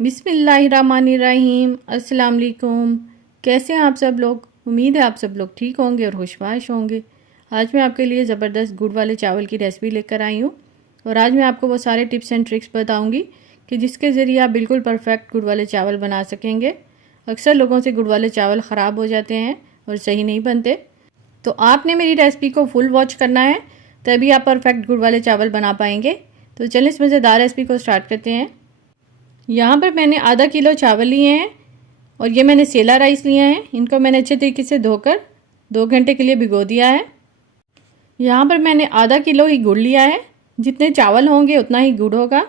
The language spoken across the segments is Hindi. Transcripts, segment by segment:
बिस्मिल्लाहिर्रहमानिर्रहीम। अस्सलाम वालेकुम। कैसे हैं आप सब लोग? उम्मीद है आप सब लोग ठीक होंगे और खुशबाश होंगे। आज मैं आपके लिए ज़बरदस्त गुड़ वाले चावल की रेसिपी लेकर आई हूँ और आज मैं आपको वो सारे टिप्स एंड ट्रिक्स बताऊँगी कि जिसके ज़रिए आप बिल्कुल परफेक्ट गुड़ वाले चावल बना सकेंगे। अक्सर लोगों से गुड़ वाले चावल ख़राब हो जाते हैं और सही नहीं बनते, तो आपने मेरी रेसिपी को फुल वॉच करना है, तभी आप परफेक्ट गुड़ वाले चावल बना पाएंगे। तो चलिए इस मज़ेदार रेसिपी को स्टार्ट करते हैं। यहाँ पर मैंने आधा किलो चावल लिए हैं और ये मैंने सेला राइस लिया है। इनको मैंने अच्छे तरीके से धोकर 2 घंटे के लिए भिगो दिया है। यहाँ पर मैंने आधा किलो ही गुड़ लिया है। जितने चावल होंगे उतना ही गुड़ होगा।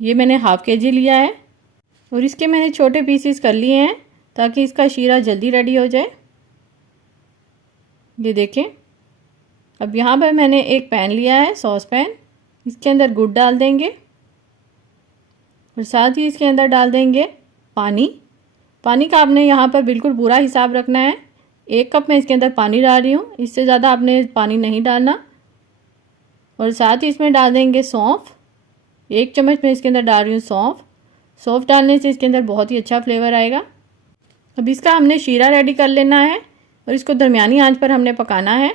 ये मैंने हाफ़ kg लिया है और इसके मैंने छोटे पीसीस कर लिए हैं ताकि इसका शीरा जल्दी रेडी हो जाए। ये देखें। अब यहाँ पर मैंने एक पैन लिया है, सॉस पैन। इसके अंदर गुड़ डाल देंगे और साथ ही इसके अंदर डाल देंगे पानी। पानी का आपने यहाँ पर बिल्कुल पूरा हिसाब रखना है। 1 कप मैं इसके अंदर पानी डाल रही हूँ, इससे ज़्यादा आपने पानी नहीं डालना। और साथ ही इसमें डाल देंगे सौंफ। 1 चम्मच मैं इसके अंदर डाल रही हूँ सौंफ। सौंफ डालने से इसके अंदर बहुत ही अच्छा फ्लेवर आएगा। अब इसका हमने शीरा रेडी कर लेना है और इसको दरमियानी आंच पर हमने पकाना है।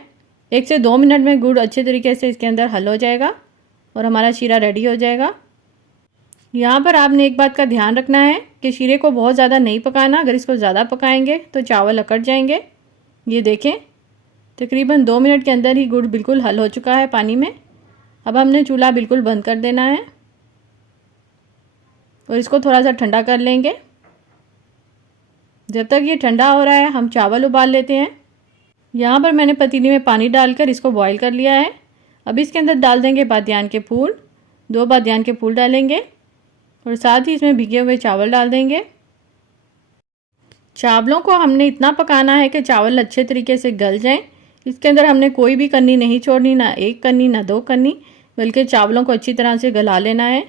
1 से 2 मिनट में गुड़ अच्छे तरीके से इसके अंदर हल हो जाएगा और हमारा शीरा रेडी हो जाएगा। यहाँ पर आपने एक बात का ध्यान रखना है कि शीरे को बहुत ज़्यादा नहीं पकाना। अगर इसको ज़्यादा पकाएंगे तो चावल अकड़ जाएंगे। ये देखें, तकरीबन 2 मिनट के अंदर ही गुड़ बिल्कुल हल हो चुका है पानी में। अब हमने चूल्हा बिल्कुल बंद कर देना है और इसको थोड़ा सा ठंडा कर लेंगे। जब तक ये ठंडा हो रहा है हम चावल उबाल लेते हैं। यहाँ पर मैंने पतीली में पानी डालकर इसको बॉईल कर लिया है। अब इसके अंदर डाल देंगे बादियान के फूल। 2 बादियान के फूल डालेंगे और साथ ही इसमें भीगे हुए चावल डाल देंगे। चावलों को हमने इतना पकाना है कि चावल अच्छे तरीके से गल जाएं। इसके अंदर हमने कोई भी कन्नी नहीं छोड़नी, ना 1 कन्नी ना 2 कन्नी, बल्कि चावलों को अच्छी तरह से गला लेना है।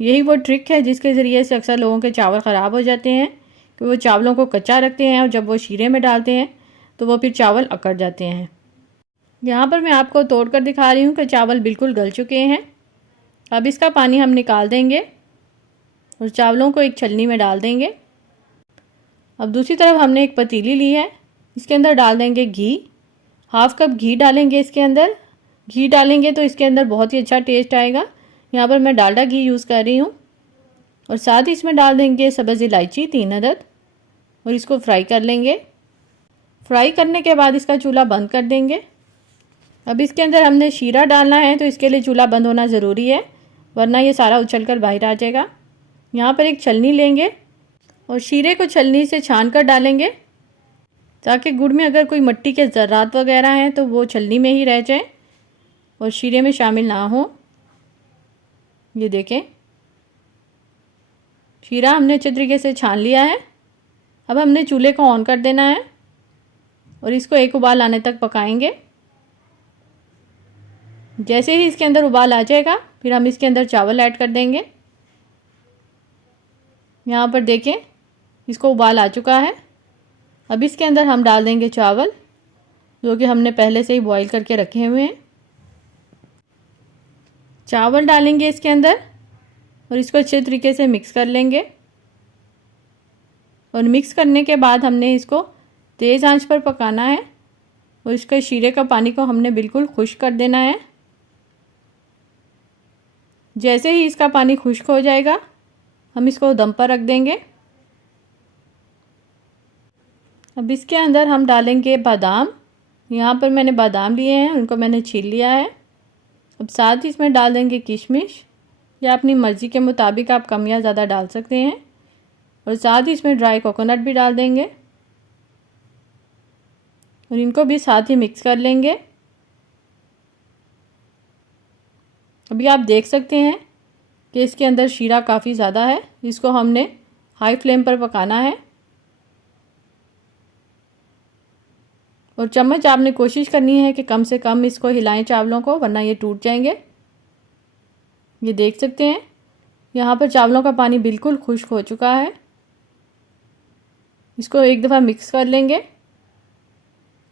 यही वो ट्रिक है जिसके ज़रिए से अक्सर लोगों के चावल ख़राब हो जाते हैं कि वो चावलों को कच्चा रखते हैं और जब वो शीरे में डालते हैं तो वो फिर चावल अकड़ जाते हैं। यहाँ पर मैं आपको तोड़ कर दिखा रही हूँ कि चावल बिल्कुल गल चुके हैं। अब इसका पानी हम निकाल देंगे और चावलों को एक छलनी में डाल देंगे। अब दूसरी तरफ हमने एक पतीली ली है, इसके अंदर डाल देंगे घी। 1/2 कप घी डालेंगे इसके अंदर। घी डालेंगे तो इसके अंदर बहुत ही अच्छा टेस्ट आएगा। यहाँ पर मैं डालडा घी यूज़ कर रही हूँ। और साथ ही इसमें डाल देंगे सब्ज़ इलायची 3 अदद और इसको फ्राई कर लेंगे। फ्राई करने के बाद इसका चूल्हा बंद कर देंगे। अब इसके अंदर हमने शीरा डालना है तो इसके लिए चूल्हा बंद होना ज़रूरी है, वरना ये सारा उछल कर बाहर आ जाएगा। यहाँ पर एक छलनी लेंगे और शीरे को छलनी से छान कर डालेंगे ताकि गुड़ में अगर कोई मिट्टी के ज़र्रात वगैरह हैं तो वो छलनी में ही रह जाएं और शीरे में शामिल ना हो। ये देखें, शीरा हमने अच्छे तरीके से छान लिया है। अब हमने चूल्हे को ऑन कर देना है और इसको एक उबाल आने तक पकाएंगे। जैसे ही इसके अंदर उबाल आ जाएगा फिर हम इसके अंदर चावल ऐड कर देंगे। यहाँ पर देखें, इसको उबाल आ चुका है। अब इसके अंदर हम डाल देंगे चावल जो कि हमने पहले से ही बॉईल करके रखे हुए हैं। चावल डालेंगे इसके अंदर और इसको अच्छे तरीके से मिक्स कर लेंगे। और मिक्स करने के बाद हमने इसको तेज़ आंच पर पकाना है और इसके शीरे का पानी को हमने बिल्कुल खुश्क कर देना है। जैसे ही इसका पानी खुश्क हो जाएगा हम इसको दम पर रख देंगे। अब इसके अंदर हम डालेंगे बादाम। यहाँ पर मैंने बादाम लिए हैं, उनको मैंने छील लिया है। अब साथ ही इसमें डाल देंगे किशमिश, या अपनी मर्ज़ी के मुताबिक आप कम या ज़्यादा डाल सकते हैं। और साथ ही इसमें ड्राई कोकोनट भी डाल देंगे और इनको भी साथ ही मिक्स कर लेंगे। अभी आप देख सकते हैं कि इसके अंदर शीरा काफ़ी ज़्यादा है। इसको हमने हाई फ्लेम पर पकाना है और चम्मच आपने कोशिश करनी है कि कम से कम इसको हिलाएं चावलों को, वरना ये टूट जाएंगे। ये देख सकते हैं यहाँ पर चावलों का पानी बिल्कुल खुश्क हो चुका है। इसको एक दफ़ा मिक्स कर लेंगे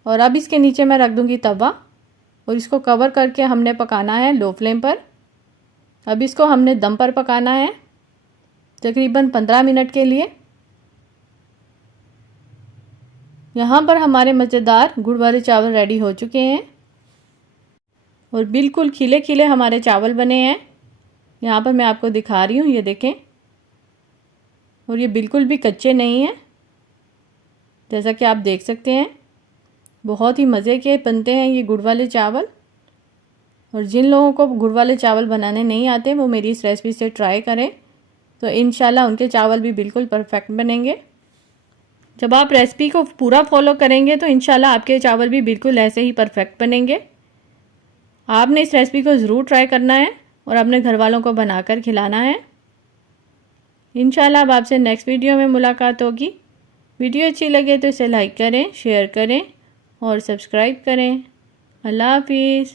और अब इसके नीचे मैं रख दूँगी तवा और इसको कवर करके हमने पकाना है लो फ्लेम पर। अब इसको हमने दम पर पकाना है तकरीबन 15 मिनट के लिए। यहाँ पर हमारे मज़ेदार गुड़ वाले चावल रेडी हो चुके हैं और बिल्कुल खिले खिले हमारे चावल बने हैं। यहाँ पर मैं आपको दिखा रही हूँ, ये देखें, और ये बिल्कुल भी कच्चे नहीं हैं, जैसा कि आप देख सकते हैं। बहुत ही मज़े के बनते हैं ये गुड़ वाले चावल। और जिन लोगों को गुड़ वाले चावल बनाने नहीं आते वो मेरी इस रेसिपी से ट्राई करें, तो इंशाल्लाह उनके चावल भी बिल्कुल परफेक्ट बनेंगे। जब आप रेसिपी को पूरा फॉलो करेंगे तो इंशाल्लाह आपके चावल भी बिल्कुल ऐसे ही परफेक्ट बनेंगे। आपने इस रेसिपी को ज़रूर ट्राई करना है और अपने घर वालों को बनाकर खिलाना है। इंशाल्लाह अब आपसे नेक्स्ट वीडियो में मुलाकात होगी। वीडियो अच्छी लगे तो इसे लाइक करें, शेयर करें और सब्सक्राइब करें। अल्लाह हाफिज़।